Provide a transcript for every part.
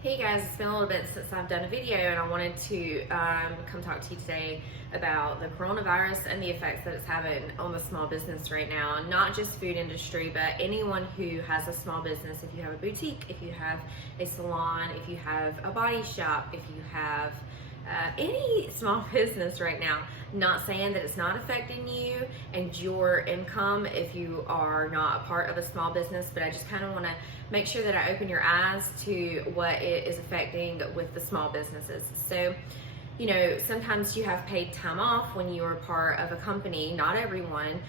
Hey guys, it's been a little bit since I've done a video and I wanted to come talk to you today about the coronavirus and the effects that it's having on the small business right now. Not just food industry, but anyone who has a small business. If you have a boutique, if you have a salon, if you have a body shop, if you have any small business right now. Not saying that it's not affecting you and your income if you are not a part of a small business, but I just kind of want to make sure that I open your eyes to what it is affecting with the small businesses. So, you know, sometimes you have paid time off when you are part of a company. Not everyone,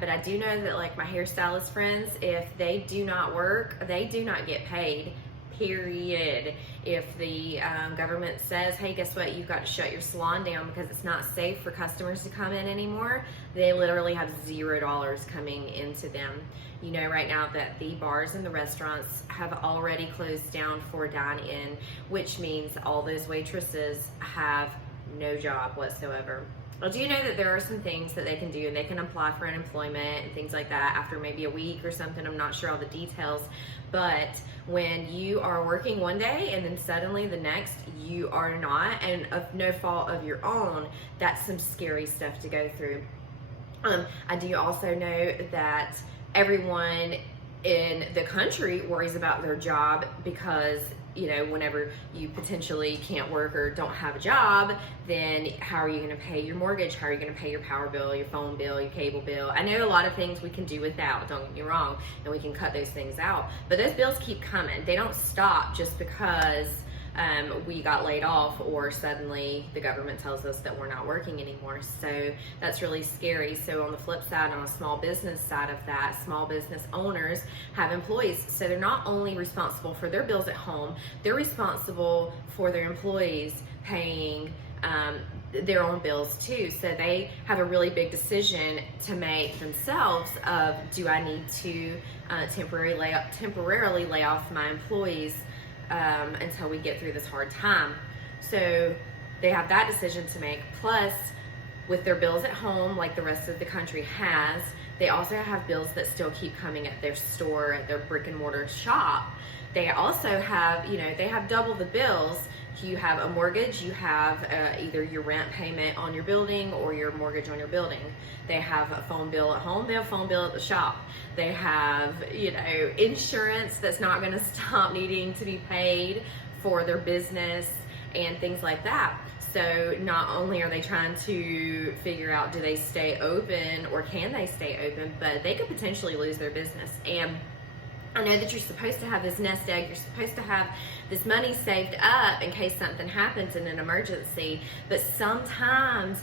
but I do know that, like, my hairstylist friends, if they do not work, they do not get paid. Period. If the government says, hey, guess what, you've got to shut your salon down because it's not safe for customers to come in anymore, they literally have $0 coming into them. You know right now that the bars and the restaurants have already closed down for dine-in, which means all those waitresses have no job whatsoever. I do know that there are some things that they can do, and they can apply for unemployment and things like that after maybe a week or something. I'm not sure all the details, but when you are working one day and then suddenly the next you are not, and of no fault of your own, that's some scary stuff to go through. I do also know that everyone in the country worries about their job because, you know, whenever you potentially can't work or don't have a job, then how are you going to pay your mortgage? How are you going to pay your power bill, your phone bill, your cable bill? I know a lot of things we can do without, don't get me wrong, and we can cut those things out, but those bills keep coming. They don't stop just because we got laid off or suddenly the government tells us that we're not working anymore. So that's really scary. So on the flip side, on a small business side of that, small business owners have employees. So they're not only responsible for their bills at home, they're responsible for their employees paying their own bills too. So they have a really big decision to make themselves of, do I need to temporarily lay off my employees until we get through this hard time. So they have that decision to make. Plus, with their bills at home, like the rest of the country has, they also have bills that still keep coming at their store, at their brick and mortar shop. They also have, you know, they have double the bills. You have a mortgage, you have either your rent payment on your building or your mortgage on your building. They have a phone bill at home, they have a phone bill at the shop. They have, you know, insurance that's not going to stop needing to be paid for their business and things like that. So not only are they trying to figure out, do they stay open or can they stay open, but they could potentially lose their business. And I know that you're supposed to have this nest egg, you're supposed to have this money saved up in case something happens in an emergency, but sometimes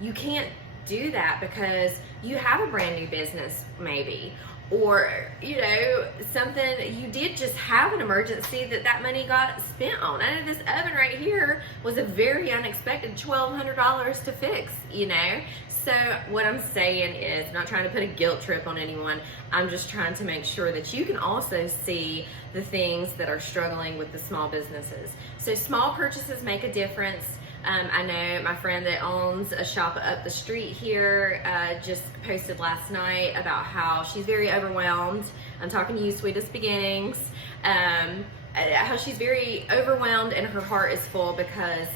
you can't do that because you have a brand new business maybe, or, you know, something, you did just have an emergency that money got spent on. I know this oven right here was a very unexpected $1,200 to fix, you know. So what I'm saying is, I'm not trying to put a guilt trip on anyone, I'm just trying to make sure that you can also see the things that are struggling with the small businesses. So small purchases make a difference. I know my friend that owns a shop up the street here just posted last night about how she's very overwhelmed. I'm talking to you, Sweetest Beginnings. How she's very overwhelmed and her heart is full because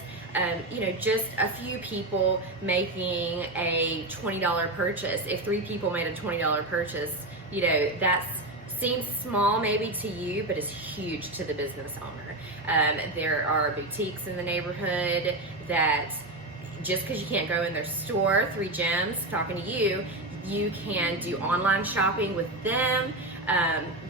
you know, just a few people making a $20 purchase. If 3 people made a $20 purchase, you know, that seems small maybe to you, but it's huge to the business owner. There are boutiques in the neighborhood that just because you can't go in their store, 3 Gems, talking to you, you can do online shopping with them.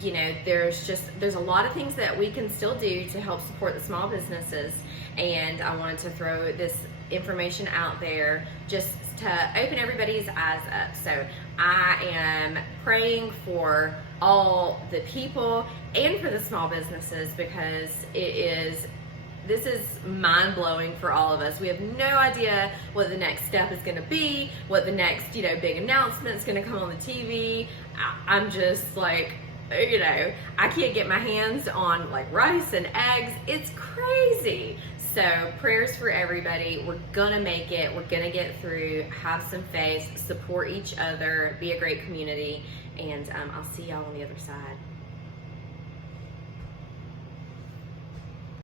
You know, there's a lot of things that we can still do to help support the small businesses, and I wanted to throw this information out there just to open everybody's eyes up. So I am praying for all the people and for the small businesses because this is mind-blowing for all of us. We have no idea what the next step is gonna be, what the next, you know, big announcement is gonna come on the TV. I'm just like, you know, I can't get my hands on like rice and eggs. It's crazy. So prayers for everybody. We're gonna make it. We're gonna get through. Have some faith, support each other, be a great community, and I'll see y'all on the other side.